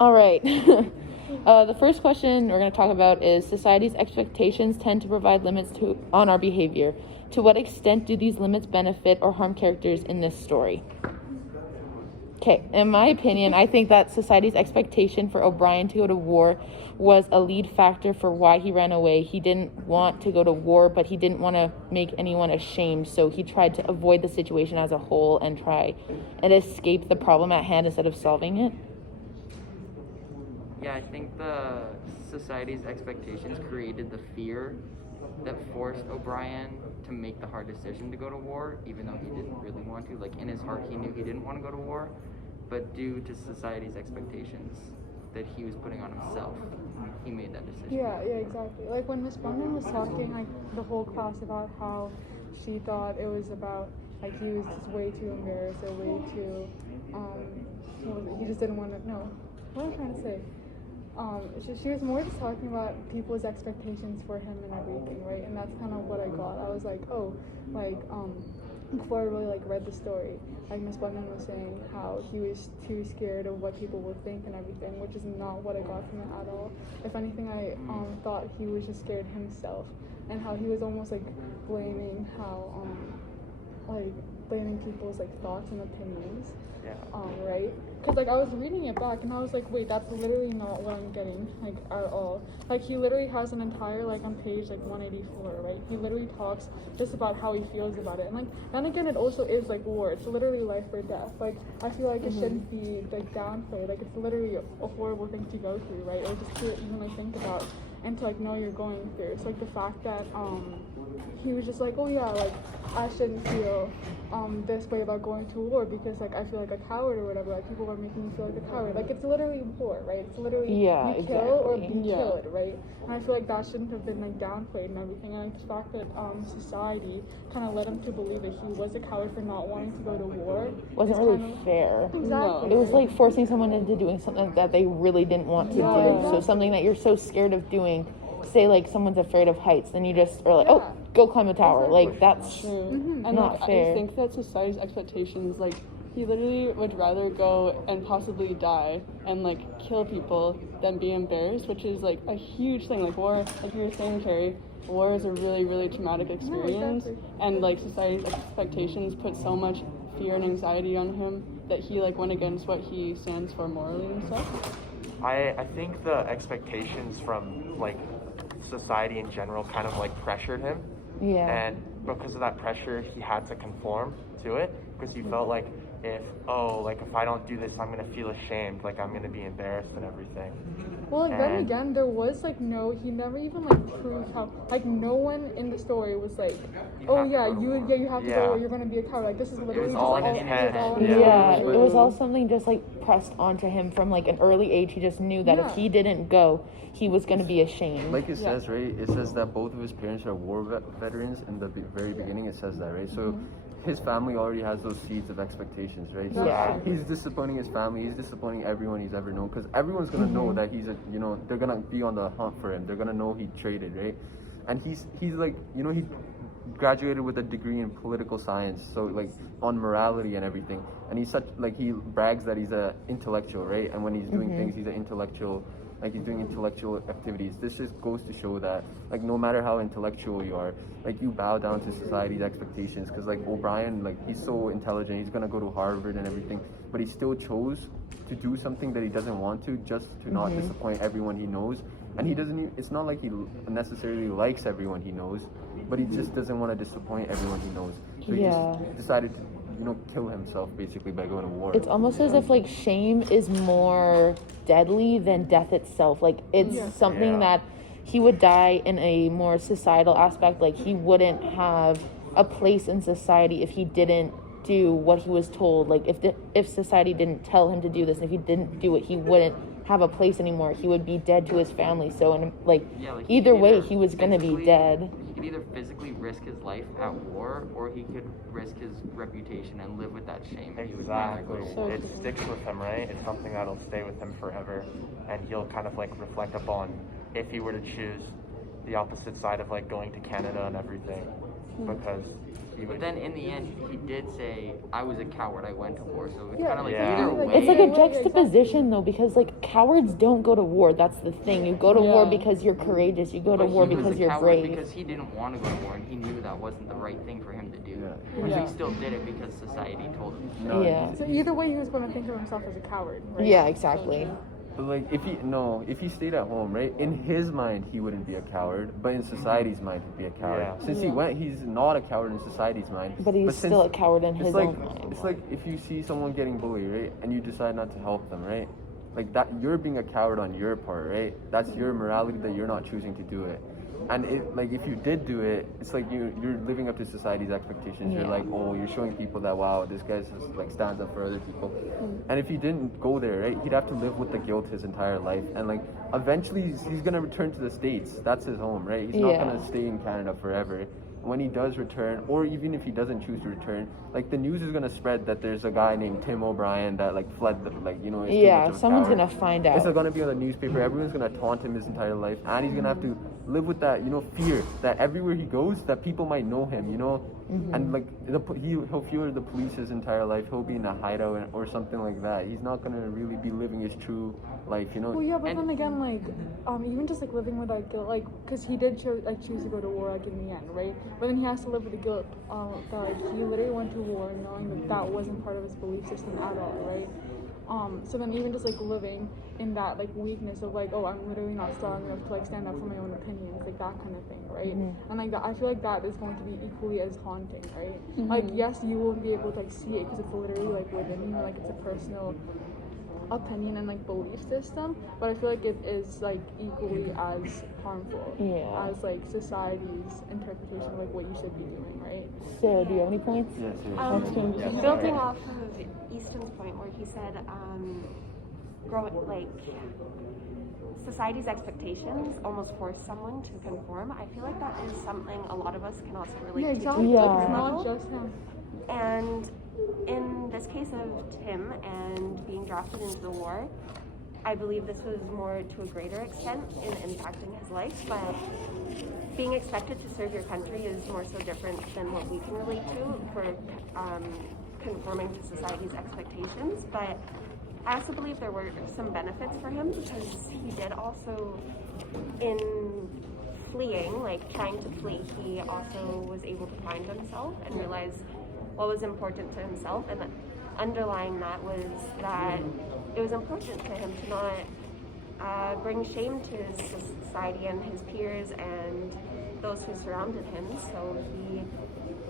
All right. The first question we're going to talk about is society's expectations tend to provide limits on our behavior. To what extent do these limits benefit or harm characters in this story? Okay, in my opinion, I think that society's expectation for O'Brien to go to war was a lead factor for why he ran away. He didn't want to go to war, but he didn't want to make anyone ashamed, so he tried to avoid the situation as a whole and try and escape the problem at hand instead of solving it. Yeah, I think the society's expectations created the fear that forced O'Brien to make the hard decision to go to war, even though he didn't really want to. Like, in his heart, he knew he didn't want to go to war, but due to society's expectations that he was putting on himself, he made that decision. Yeah, exactly. Like, when Miss Bunyan was talking, like, the whole class about how she thought it was about, like, he was just way too embarrassed or way too, what was it? He just didn't want to, no, what am I trying to say? She was more just talking about people's expectations for him and everything, right? And that's kind of what I got. I was like, oh, like, before I really, like, read the story, like, Miss Bunyan was saying how he was too scared of what people would think and everything, which is not what I got from it at all. If anything, I thought he was just scared himself, and how he was almost, like, blaming how, like, blaming people's, like, thoughts and opinions. Yeah. Right? Because, like, I was reading it back, and I was like, wait, that's literally not what I'm getting, like, at all. Like, he literally has an entire, like, on page, like, 184, right? He literally talks just about how he feels about it. And, like, then again, it also is, like, war. It's literally life or death. Like, I feel like it shouldn't be, like, downplayed. Like, it's literally a horrible thing to go through, right? Or just to even, like, think about and to, like, know you're going through. So, like, the fact that, he was just like, oh, yeah, like, I shouldn't feel, this way about going to war because, like, I feel like a coward or whatever. Like, people are making me feel like a coward. Like, it's literally war, right? It's literally you kill or be killed, right? And I feel like that shouldn't have been, like, downplayed and everything. And, like, the fact that society kind of led him to believe that he was a coward for not wanting to go to war Wasn't really fair. Exactly. It was like forcing someone into doing something that they really didn't want to do. Exactly. So something that you're so scared of doing, say like someone's afraid of heights, then you just are like, oh, go climb a tower. Like, that's And not like, fair. I think that society's expectations, like, he literally would rather go and possibly die and, like, kill people than be embarrassed, which is, like, a huge thing. Like, war, like you were saying, Carrie, war is a really, really traumatic experience. And, like, society's expectations put so much fear and anxiety on him that he, like, went against what he stands for morally and stuff. I think the expectations from, like, society in general kind of, like, pressured him. Yeah. And because of that pressure, he had to conform to it because he felt like if I don't do this, I'm going to feel ashamed, like I'm going to be embarrassed and everything. Well, like, then again, there was, like, he never even, like, proved how, like, no one in the story was like, oh, yeah, you have to go or you're going to be a coward. Like, this is literally It was all in his head. Yeah, it was all something just, like, pressed onto him from, like, an early age. He just knew that if he didn't go, he was going to be ashamed. Like it says, right? It says that both of his parents are war veterans in the very beginning. It says that, right? So his family already has those seeds of expectations, right? So he's disappointing his family. He's disappointing everyone he's ever known because everyone's gonna know that he's they're gonna be on the hunt for him. They're gonna know he traded, right? And he's like, he graduated with a degree in political science, so, like, on morality and everything. And he's such, like, he brags that he's a intellectual, right? And when he's doing things, he's an intellectual. Like, he's doing intellectual activities. This just goes to show that, like, no matter how intellectual you are, like, you bow down to society's expectations. Because, like, O'Brien, like, he's so intelligent. He's gonna go to Harvard and everything, but he still chose to do something that he doesn't want to, just to not disappoint everyone he knows. And he doesn't. It's not like he necessarily likes everyone he knows, but he just doesn't want to disappoint everyone he knows. So he just decided to, kill himself basically by going to war. It's almost as if, like, shame is more deadly than death itself. Like, it's something that he would die in a more societal aspect. Like, he wouldn't have a place in society if he didn't do what he was told. Like, if society didn't tell him to do this, and if he didn't do it, he wouldn't have a place anymore. He would be dead to his family. So, either way, he was gonna be dead. He could either physically risk his life at war, or he could risk his reputation and live with that shame. Exactly. It sticks with him, right? It's something that'll stay with him forever, and he'll kind of, like, reflect upon if he were to choose the opposite side of, like, going to Canada and everything. because he But would. then in the end, he did say, "I was a coward. I went to war." So it's Yeah. kind of like Yeah. either Like, way. It's like a Yeah, juxtaposition though, because like cowards don't go to war. That's the thing. You go to war Yeah. because you're courageous. You go to But war he was because a you're coward brave. because he didn't want to go to war and he knew that wasn't the right thing for him to do. Yeah. But Yeah. he still did it because society told him. No, Yeah. So either way, he was going to think of himself as a coward, right? Yeah, exactly. But like if he stayed at home, right? In his mind he wouldn't be a coward, but in society's mind he'd be a coward. Yeah. Since he went, he's not a coward in society's mind. But he's since- still a coward in his it's like, own mind. It's like if you see someone getting bullied, right, and you decide not to help them, right? Like that, you're being a coward on your part, right? That's your morality that you're not choosing to do it. And it, like if you did do it, it's like you're living up to society's expectations. You're Yeah. like, oh, you're showing people that wow, this guy's just like stands up for other people. And if he didn't go there, right, he'd have to live with the guilt his entire life. And like eventually he's gonna return to the States. That's his home, right? He's not Yeah. gonna stay in Canada forever. When he does return, or even if he doesn't choose to return, like the news is gonna spread that there's a guy named Tim O'Brien that like fled, is too much Yeah, of a someone's coward. gonna find It's out. gonna be on the newspaper. Everyone's gonna taunt him his entire life, and he's gonna have to live with that, fear that everywhere he goes, that people might know him, and like he'll fear the police his entire life. He'll be in a hideout or something like that. He's not gonna really be living his true life, Well, yeah, but And- then again, like, even just like living with that guilt, like, because he did choose to go to war, like in the end, right? But then he has to live with the guilt that like he literally went to war knowing that that wasn't part of his belief system at all, right? So then even just like living in that like weakness of like, oh, I'm literally not strong enough to like stand up for my own opinions, like that kind of thing, right? And like that, I feel like that is going to be equally as haunting, right? Like, yes, you won't be able to like see it because it's literally like within you, like it's a personal opinion and like belief system, but I feel like it is like equally as harmful Yeah. as like society's interpretation of like what you should be doing, right? So, do you have any points? Yes, Building off of Easton's point where he said, growing like society's expectations almost force someone to conform. I feel like that is something a lot of us can also relate Yeah, to. exactly. Yeah. It's not just him. And in this case of Tim and being drafted into the war, I believe this was more to a greater extent in impacting his life, but being expected to serve your country is more so different than what we can relate to for conforming to society's expectations. But I also believe there were some benefits for him because he did also, in fleeing, like trying to flee, he also was able to find himself and realize what was important to himself, and underlying that was that it was important to him to not bring shame to his society and his peers and those who surrounded him. So he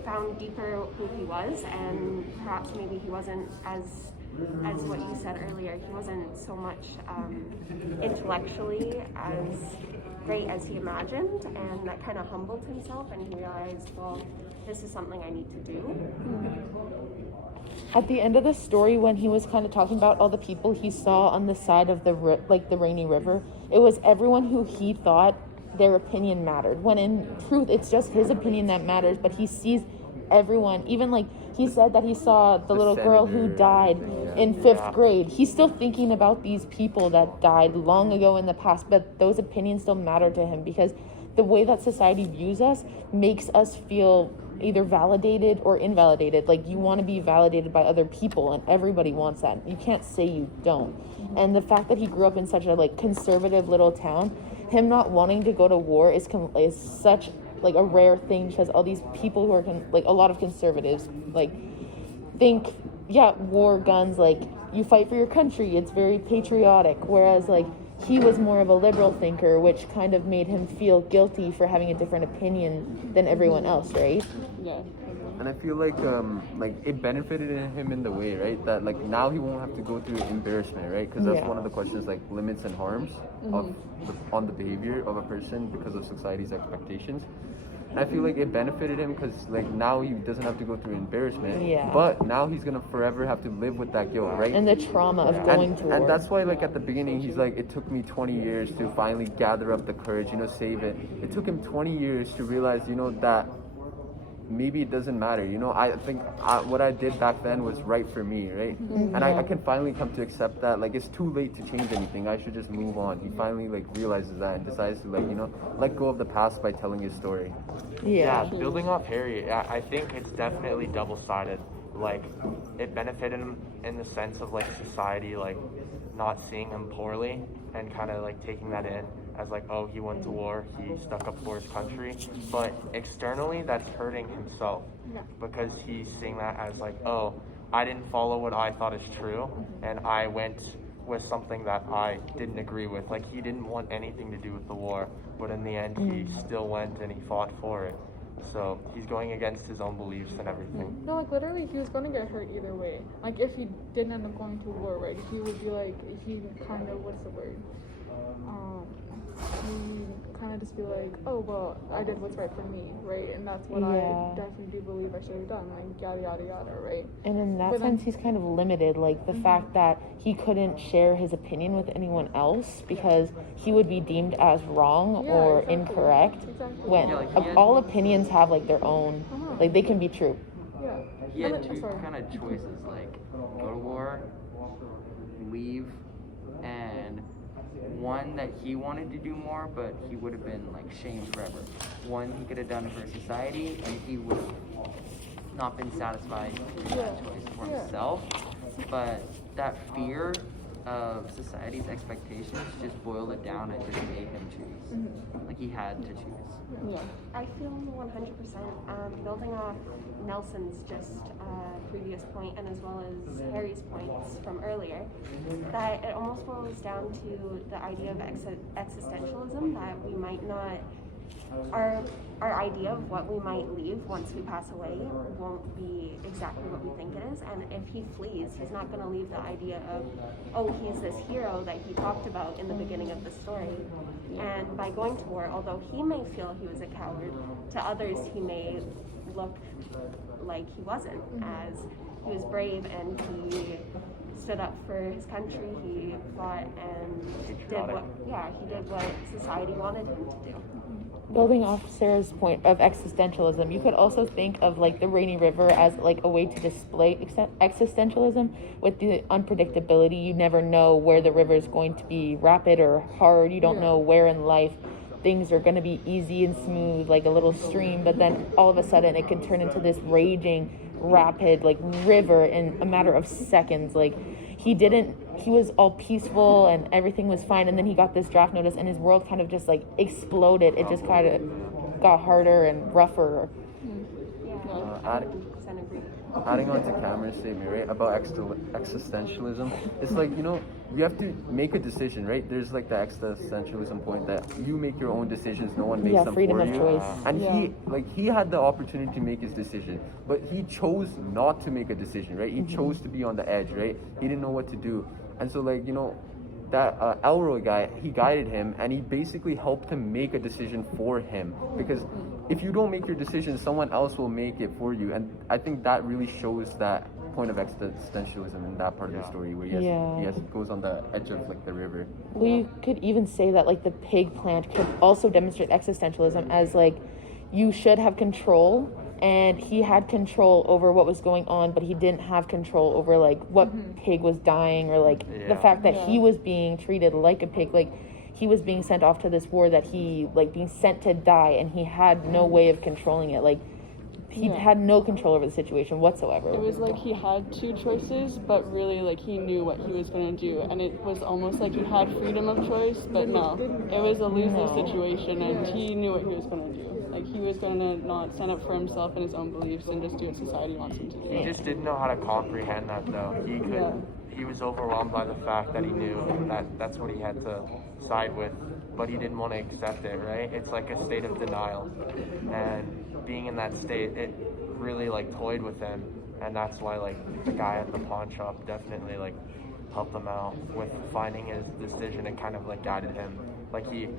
found deeper who he was, and perhaps maybe he wasn't as what you said earlier, he wasn't so much intellectually as great as he imagined, and that kind of humbled himself, and he realized, well, this is something I need to do. At the end of the story, when he was kind of talking about all the people he saw on the side of the the Rainy River, it was everyone who he thought their opinion mattered. When in truth, it's just his opinion that matters. But he sees everyone, even like he said that he saw the little girl who senator died in fifth grade. He's still thinking about these people that died long ago in the past, but those opinions still matter to him because the way that society views us makes us feel either validated or invalidated. Like you want to be validated by other people, and everybody wants that. You can't say you don't. And the fact that he grew up in such a like conservative little town, him not wanting to go to war is such like a rare thing because all these people who are like a lot of conservatives like think war, guns, like you fight for your country, it's very patriotic, whereas like he was more of a liberal thinker, which kind of made him feel guilty for having a different opinion than everyone else, right? Yeah. And I feel like it benefited him in the way, right, that like now he won't have to go through embarrassment, right? Because that's Yeah. one of the questions, like limits and harms on the behavior of a person because of society's expectations. And I feel like it benefited him because like now he doesn't have to go through embarrassment. Yeah. But now he's gonna forever have to live with that guilt, right? And the trauma of going to war. And that's why, like, at the beginning, he's like, it took me 20 years to finally gather up the courage, save it. It took him 20 years to realize, that maybe it doesn't matter. You know, I think what I did back then was right for me, right? And I can finally come to accept that, like, it's too late to change anything. I should just move on. He finally, like, realizes that and decides to, like, you know, let go of the past by telling his story. Yeah. Building off Harry, I think it's definitely double-sided. Like, it benefited him in the sense of, like, society, like, not seeing him poorly and kind of, like, taking that in as, like, oh, he went to war, he stuck up for his country. But externally, that's hurting himself because he's seeing that as, like, oh, I didn't follow what I thought is true, and I went with something that I didn't agree with. Like, he didn't want anything to do with the war, but in the end, he still went and he fought for it. So he's going against his own beliefs and everything. No, like literally, he was gonna get hurt either way. Like if he didn't end up going to war, right? He would be like, he kind of, what's the word? He kind of just be like, oh well, I did what's right for me, right? And that's what I definitely do believe I should have done, like yada yada yada, right? And in that But then- sense, he's kind of limited. Like the fact that he couldn't share his opinion with anyone else because he would be deemed as wrong Yeah, or exactly. incorrect. Exactly. When Yeah, like, he had- all opinions have like their own, like they can be true. Yeah. He And had then- two sorry. kind of choices, like go to war, leave, and one that he wanted to do more, but he would have been like shamed forever. One he could have done for society, and he would have not been satisfied with that choice for himself. But that fear of society's expectations just boiled it down and just made him choose. Like he had to choose. Yeah. I feel 100% building off Nelson's just previous point and as well as Harry's points from earlier, that it almost boils down to the idea of existentialism, that we might not, our idea of what we might leave once we pass away won't be exactly what we think it is. And if he flees, he's not going to leave the idea of, oh, he's this hero that he talked about in the beginning of the story. And by going to war, although he may feel he was a coward, to others he may look like he wasn't, as he was brave and he stood up for his country, he fought and did what society wanted him to do. Building off Sarah's point of existentialism, you could also think of like the Rainy River as like a way to display existentialism with the unpredictability. You never know where the river is going to be rapid or hard. You don't know where in life things are going to be easy and smooth, like a little stream, but then all of a sudden it can turn into this raging, rapid like river in a matter of seconds. Like he was all peaceful and everything was fine, and then he got this draft notice and his world kind of just like exploded. It just kind of got harder and rougher. Yeah, I I 100% agree. Adding on to Cameron's statement, right, about existentialism, it's like, you know, you have to make a decision, right? There's like the existentialism point that you make your own decisions, no one makes them freedom for of you. choice. And he had the opportunity to make his decision, but he chose not to make a decision, right? He chose to be on the edge, right? He didn't know what to do. And so, like, you know, that Elroy guy, he guided him and he basically helped him make a decision for him, because if you don't make your decision, someone else will make it for you. And I think that really shows that point of existentialism in that part of the story where he goes on the edge of like the river. Well, you could even say that like the pig plant could also demonstrate existentialism as like you should have control, and he had control over what was going on, but he didn't have control over like what pig was dying, or like the fact that he was being treated like a pig. Like he was being sent off to this war that he like being sent to die, and he had no way of controlling it. Like he had no control over the situation whatsoever. It was like he had two choices, but really like he knew what he was going to do, and it was almost like he had freedom of choice, but no, it was a losing situation, and he knew what he was going to do. Like he was going to not stand up for himself and his own beliefs and just do what society wants him to do. He just didn't know how to comprehend that, though. He was overwhelmed by the fact that he knew that that's what he had to side with, but he didn't want to accept it, right? It's like a state of denial, and being in that state, it really like toyed with him, and that's why like the guy at the pawn shop definitely like helped him out with finding his decision and kind of like guided him. Like he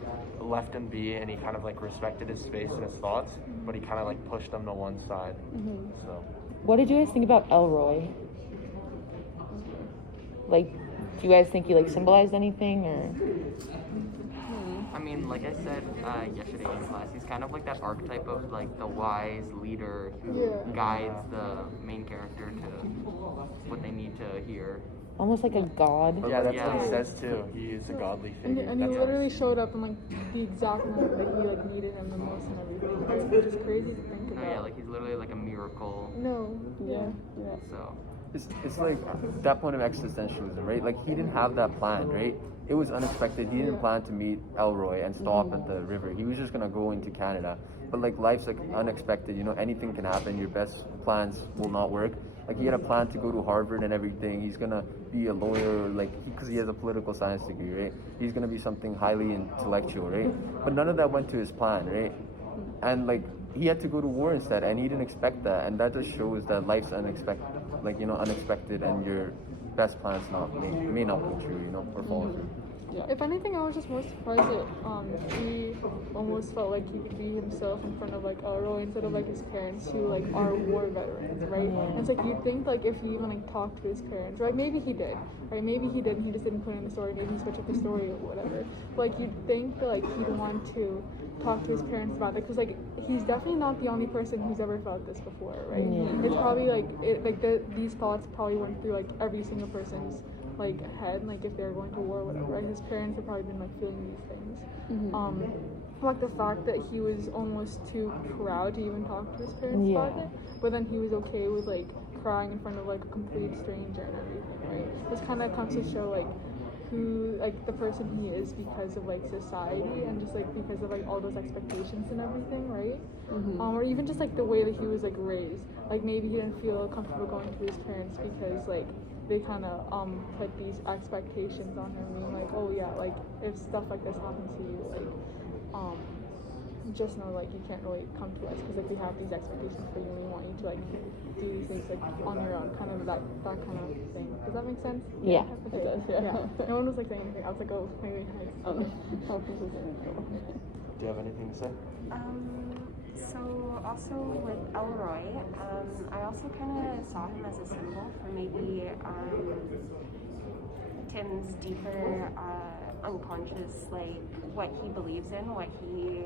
left him be, and he kind of like respected his space and his thoughts, but he kind of like pushed him to one side. So What did you guys think about Elroy? Like, do you guys think he like symbolized anything, or? I mean, like I said yesterday in class, he's kind of like that archetype of like the wise leader who Yeah. guides the main character to what they need to hear. Almost like a god. Yeah, that's Yeah. what he says too. He is a godly And, figure. and he That's how literally sees showed up in like the exact moment that he like needed him the most and everything, right? Which is crazy to think No, about. yeah, like he's literally like a miracle. No. Yeah. So It's like that point of existentialism, right? Like he didn't have that plan, right? It was unexpected. He didn't plan to meet Elroy and stop at the river. He was just gonna go into Canada. But like life's like unexpected, you know, anything can happen. Your best plans will not work. Like he had a plan to go to Harvard and everything. He's gonna be a lawyer, like because he has a political science degree, right? He's gonna be something highly intellectual, right? But none of that went to his plan, right? And like he had to go to war instead, and he didn't expect that. And that just shows that life's unexpected, like you know, unexpected, and your best plans may not come true, you know, or fall through. If anything, I was just more surprised that he almost felt like he could be himself in front of like Elroy instead of like his parents who like are war veterans, right? And it's like you'd think like if he even like talked to his parents, right? Maybe he did, right? Maybe he did and he just didn't put it in the story, maybe he switched up the story or whatever. But like you'd think that like he'd want to talk to his parents about it because like he's definitely not the only person who's ever felt this before, right? It's probably like these thoughts probably went through like every single person's like head, like if they're going to war or whatever, right? His parents have probably been like feeling these things. Like the fact that he was almost too proud to even talk to his parents about it, but then he was okay with like crying in front of like a complete stranger and everything, right? This kind of comes to show like who like the person he is because of like society and just like because of like all those expectations and everything, right? Or even just like the way that he was like raised. Like maybe he didn't feel comfortable going to his parents because like they kind of put these expectations on him, being like, oh yeah, like if stuff like this happens to you, like just know like you can't really come to us because like we have these expectations for you and we want you to like do these things like on your own, kind of that kind of thing. Does that make sense? Yeah. Okay. It does, yeah. No one was like saying anything. I was like, oh, maybe. Oh, Do you have anything to say? So also with Elroy, I also kind of saw him as a symbol for maybe Tim's deeper unconscious, like what he believes in, what he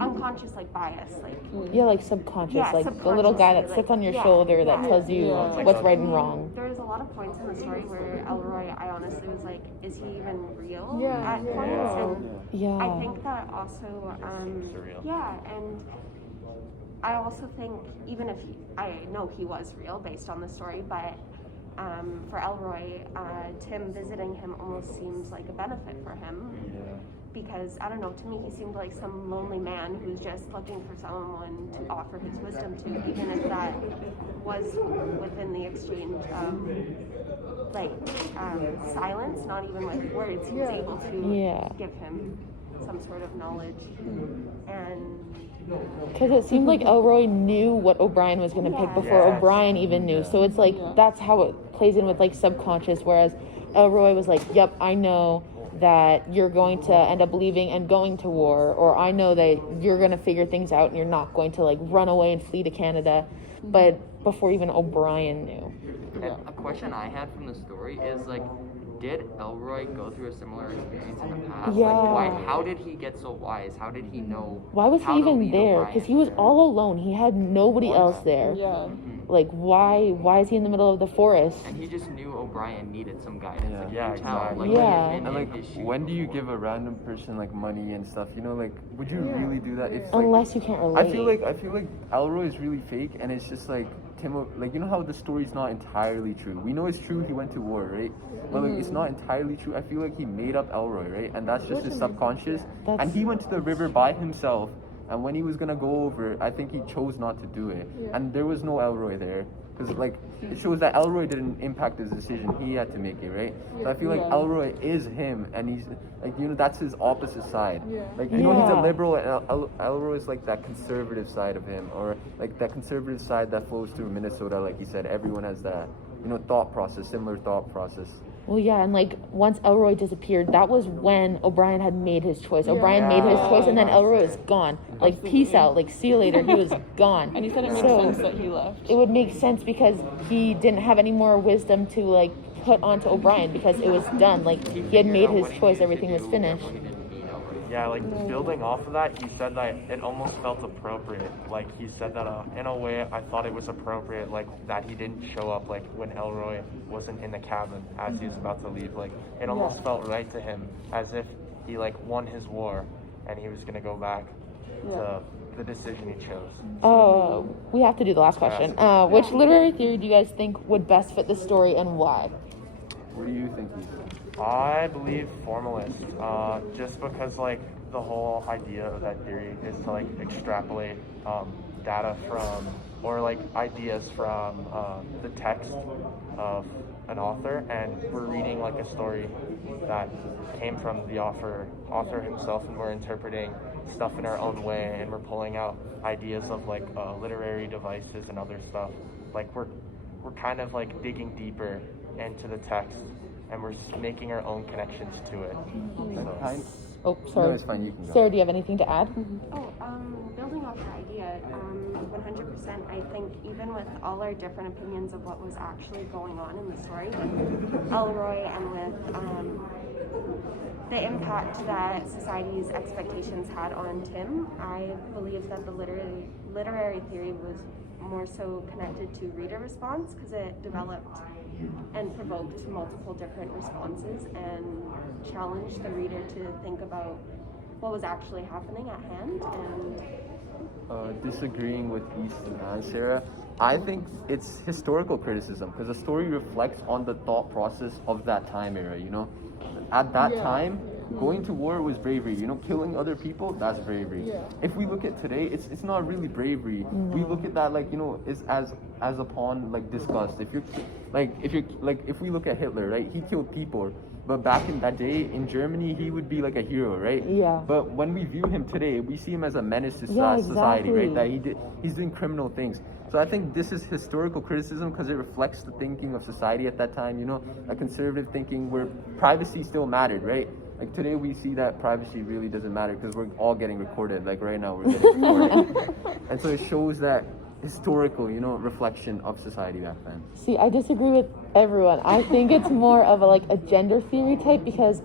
unconscious like bias, like Yeah, like subconscious, Yeah, like the little guy that subconsciously, sits on your like, shoulder that yeah. tells you Yeah. what's right and wrong. There's a lot of points in the story where Elroy, I honestly was like, is he even real Yeah, at yeah. points? And Yeah. I think that also, Surreal. yeah, and I also think even if I know he was real based on the story, but for Elroy, Tim visiting him almost seems like a benefit for him. Because, I don't know, to me he seemed like some lonely man who's just looking for someone to offer his wisdom to, even if that was within the exchange of, like, silence, not even with words. He was able to give him some sort of knowledge. And Because it seemed like Elroy knew what O'Brien was going to pick before O'Brien even knew. So it's like, that's how it plays in with like subconscious. Whereas Elroy was like, yep, I know that you're going to end up leaving and going to war, or I know that you're going to figure things out and you're not going to like run away and flee to Canada. But before even O'Brien knew. And a question I had from the story is like, did Elroy go through a similar experience in the past? Yeah. Like, how did he get so wise? How did he know? Why was how he to even lead there? O'Brien? Because he was all alone. He had nobody else there. Yeah. Like, why is he in the middle of the forest? And he just knew O'Brien needed some guidance. Like, Yeah, you could tell. exactly. Like, Yeah. in And like, his shoes. when do you give a random person like money and stuff? You know, like, would you really do that? If like, Unless you can't relate. I feel like Elroy is really fake, and it's just like like you know how the story's not entirely true. We know it's true. He went to war, right? But like it's not entirely true. I feel like he made up Elroy, right? And that's just his subconscious. And he went to the river by himself. And when he was gonna go over, I think he chose not to do it. And there was no Elroy there. Because like it shows that Elroy didn't impact his decision. He had to make it, right? So I feel like Elroy is him, and he's like, you know, that's his opposite side. Like you know, he's a liberal, and Elroy is like that conservative side of him, or like that conservative side that flows through Minnesota. Like you said, everyone has that, you know, thought process, similar thought process. Well, yeah, and like once Elroy disappeared, that was when O'Brien had made his choice. O'Brien made his choice, and then Elroy was gone. Like, peace out. Like, see you later. He was gone. And he said it made So sense that he left. it would make sense because he didn't have any more wisdom to like put onto O'Brien because it was done. Like, he had made his choice, everything was finished. Yeah, like building off of that, he said that it almost felt appropriate. Like he said that in a way, I thought it was appropriate, like that he didn't show up like when Elroy wasn't in the cabin as he was about to leave. Like it almost felt right to him, as if he like won his war and he was gonna go back to the decision he chose. We have to do the last question. Which literary theory do you guys think would best fit the story and why? What do you think, Ethan? I believe formalist, just because like the whole idea of that theory is to like extrapolate data from or like ideas from the text of an author, and we're reading like a story that came from the author himself, and we're interpreting stuff in our own way, and we're pulling out ideas of like literary devices and other stuff. Like we're kind of like digging deeper into the text, and we're making our own connections to it. So. Oh, sorry. No, it's fine. You can go. Sarah, do you have anything to add? Building off your idea, 100%, I think even with all our different opinions of what was actually going on in the story with Elroy and with the impact that society's expectations had on Tim, I believe that the literary theory was more so connected to reader response, because it developed and provoked multiple different responses and challenged the reader to think about what was actually happening at hand. And Disagreeing with Easton and Sarah, I think it's historical criticism, because the story reflects on the thought process of that time era, you know? At that time, going to war was bravery, you know, killing other people, that's bravery. Yeah. If we look at today, it's not really bravery. We look at that like, you know, it's as upon like disgust. If we look at Hitler, right, he killed people, but back in that day in Germany, he would be like a hero, right? Yeah. But when we view him today, we see him as a menace to Yeah, society, exactly. right? That he's doing criminal things. So I think this is historical criticism because it reflects the thinking of society at that time, you know, a conservative thinking where privacy still mattered, right? Like today we see that privacy really doesn't matter because we're all getting recorded. Like right now we're getting recorded. And so it shows that historical, you know, reflection of society back then. See, I disagree with everyone. I think it's more of a gender theory type, because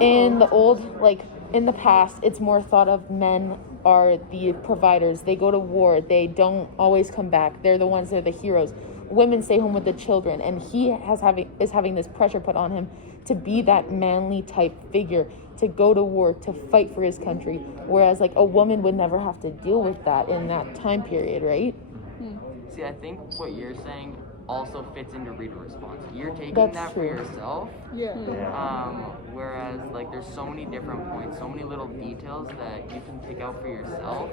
in the past, it's more thought of men are the providers. They go to war. They don't always come back. They're the ones that are the heroes. Women stay home with the children, and he is having this pressure put on him to be that manly type figure, to go to war, to fight for his country. Whereas like a woman would never have to deal with that in that time period, right? See, I think what you're saying also fits into reader response. You're taking That's that true. for yourself. Yeah. Whereas like there's so many different points, so many little details that you can pick out for yourself,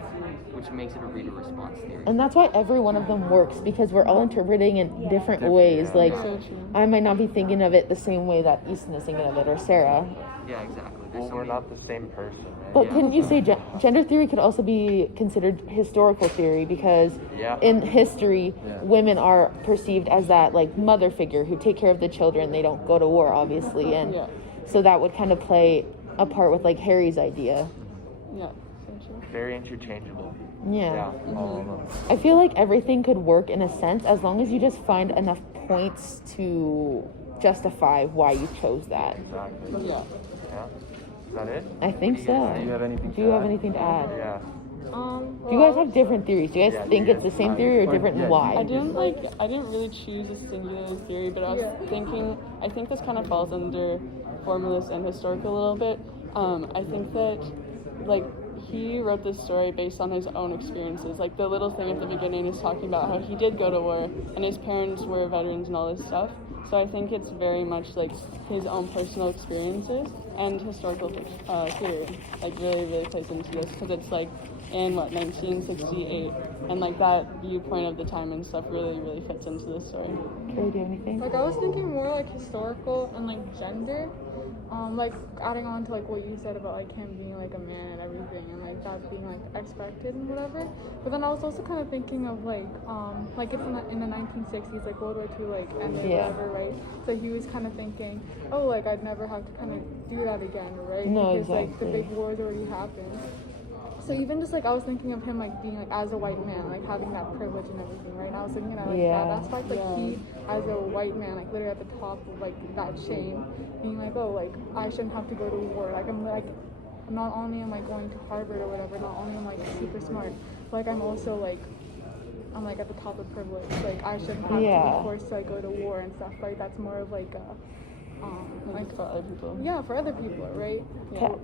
which makes it a reader response theory. And that's why every one of them works, because we're all interpreting in different ways. Like, So true. I might not be thinking of it the same way that Easton is thinking of it, or Sarah. Yeah, exactly. Well, we're not the same person, right? But couldn't you say gender theory could also be considered historical theory, because in history, women are perceived as that like mother figure who take care of the children. They don't go to war, obviously, and so that would kind of play a part with like Harry's idea. Yeah, so true. Very interchangeable. Yeah. All of them. I feel like everything could work in a sense as long as you just find enough points to justify why you chose that. Exactly. Yeah. Yeah. Is that it? I think so. Do you have anything Do you have anything to add? Yeah. Do you guys have different theories? Do you guys think it's the same theory or different, and why? I didn't really choose a singular theory, but I was thinking, I think this kind of falls under formalist and historical a little bit. I think that, like, he wrote this story based on his own experiences. Like, the little thing at the beginning is talking about how he did go to war, and his parents were veterans and all this stuff. So I think it's very much, like, his own personal experiences, and historical theory, like, really plays into this, because it's, like, in 1968, and like that viewpoint of the time and stuff really fits into the story. Carrie, do you have anything? Like I was thinking more like historical and like gender, like adding on to like what you said about like him being like a man and everything, and like that being like expected and whatever. But then I was also kind of thinking of like it's in the 1960s, like World War II like ended, whatever, right? So he was kind of thinking, oh, like I'd never have to kind of do that again, right? No, because like the exactly. big wars already happened. So even just like I was thinking of him like being like as a white man, like having that privilege and everything, right? And I was thinking that like Yeah. that aspect, like he as a white man, like literally at the top of like that chain, being like, oh, like I shouldn't have to go to war. Like I'm like not only am I going to Harvard or whatever, not only am I like super smart, but like I'm also like I'm like at the top of privilege. Like I shouldn't have to Yeah. be forced to like go to war and stuff. Like that's more of like Like for other people. yeah, for other people, right? Ca-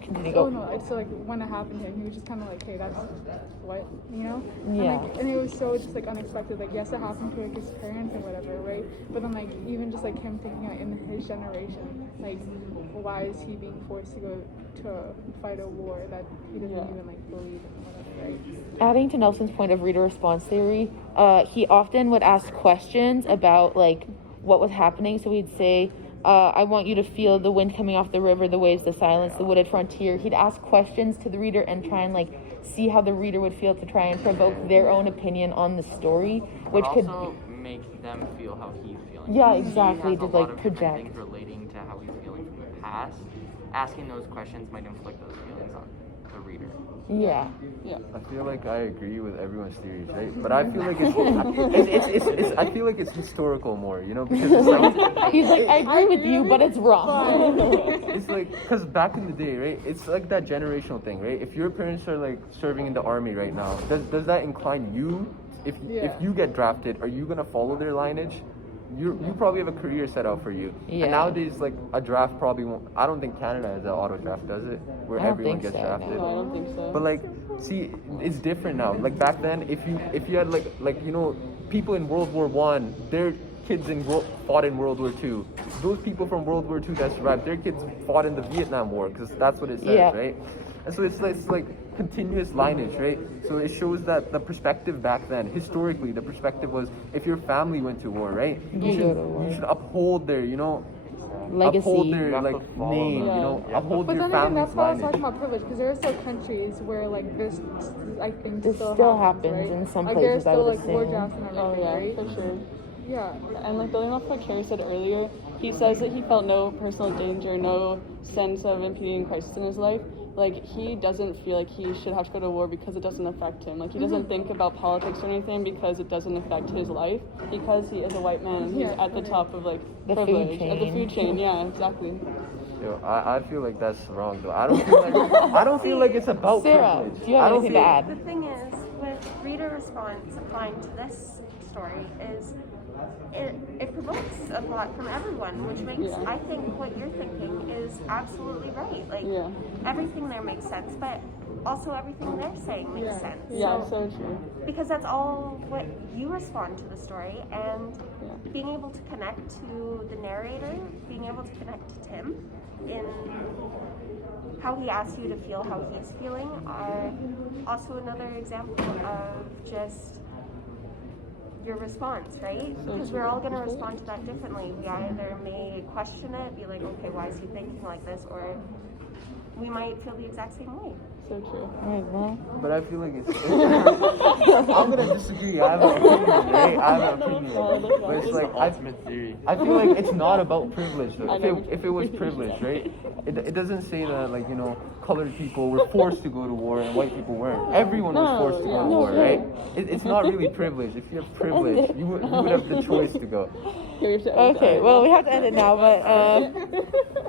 continue. Oh Go. no, it's so like when it happened to him, he was just kind of like, hey, that's what, you know? Yeah. And, like, and it was so just like unexpected. Like yes, it happened to like his parents and whatever, right? But then like even just like him thinking like in his generation, like why is he being forced to go to fight a war that he doesn't even like believe in, whatever, right? Adding to Nelson's point of reader response theory, he often would ask questions about like what was happening. So he'd say, I want you to feel the wind coming off the river, the waves, the silence, the wooded frontier. He'd ask questions to the reader and try and like see how the reader would feel to try and provoke their own opinion on the story, which but could also make them feel how he's feeling. Yeah, He exactly, has to, a lot like, of different project. things relating to how he's feeling from the past. Asking those questions might inflict those feelings on the reader. yeah. I feel like I agree with everyone's theories, right? But I feel like it's I feel like it's historical more, you know, because it's like He's like, I agree with you, but it's wrong. it's like because back in the day, right? It's like that generational thing, right? If your parents are like serving in the army right now, does that incline you? If you get drafted, are you gonna follow their lineage? You probably have a career set out for you. Yeah. And nowadays, like a draft probably won't. I don't think Canada has an auto draft, does it? Where I don't everyone think gets so, drafted. No, I don't think so. But like, see, it's different now. Like back then, if you had like you know people in World War One, their kids fought in World War Two. Those people from World War Two that survived, their kids fought in the Vietnam War because that's what it says, Yeah. right? And so it's like continuous lineage, right? So it shows that the perspective back then, historically, the perspective was if your family went to war, right? You go to war. You should uphold their, Legacy. uphold their You have like to follow name, them. uphold But your then again, family's that's why I was lineage. talking about privilege, because there are still countries where like this, I think, This still still happens, happens right? in some like, places, I There's still would like war assume. drafts and Oh everything, yeah, right? for sure. Yeah. And like building off what Carrie said earlier, he says that he felt no personal danger, no sense of impending crisis in his life. Like he doesn't feel like he should have to go to war because it doesn't affect him. Like he doesn't think about politics or anything because it doesn't affect his life because he is a white man and he's Yeah, at the top of like The food privilege, at the chain. food chain. Yeah, exactly. Yo, I feel like that's wrong though. I don't feel like it's about Sarah, privilege. do you have I don't anything to feel- add? The thing is, with reader response applying to this story is it provokes a thought from everyone, which makes Yeah. I think what you're thinking is absolutely right. Like Yeah. everything there makes sense, but also everything they're saying makes Yeah. sense. Yeah, So- so true. because that's all what you respond to the story, and Yeah. being able to connect to the narrator, being able to connect to Tim in how he asks you to feel how he's feeling are also another example of just your response, right? Because we're all going to respond to that differently. We either may question it, be like, okay, why is he thinking like this, or we might feel the exact same way. So true. Right, well, But I feel like I'm gonna disagree. I have an opinion, right? I have an opinion. But it's like Ultimate theory. I feel like it's not about privilege though. I know. If it was privilege, right? It doesn't say that like colored people were forced to go to war and white people weren't. Everyone was forced to go to war, right? It's not really privilege. If you have privilege, you would have the choice to go. Here we have to end okay, that. well, we have to end it now, but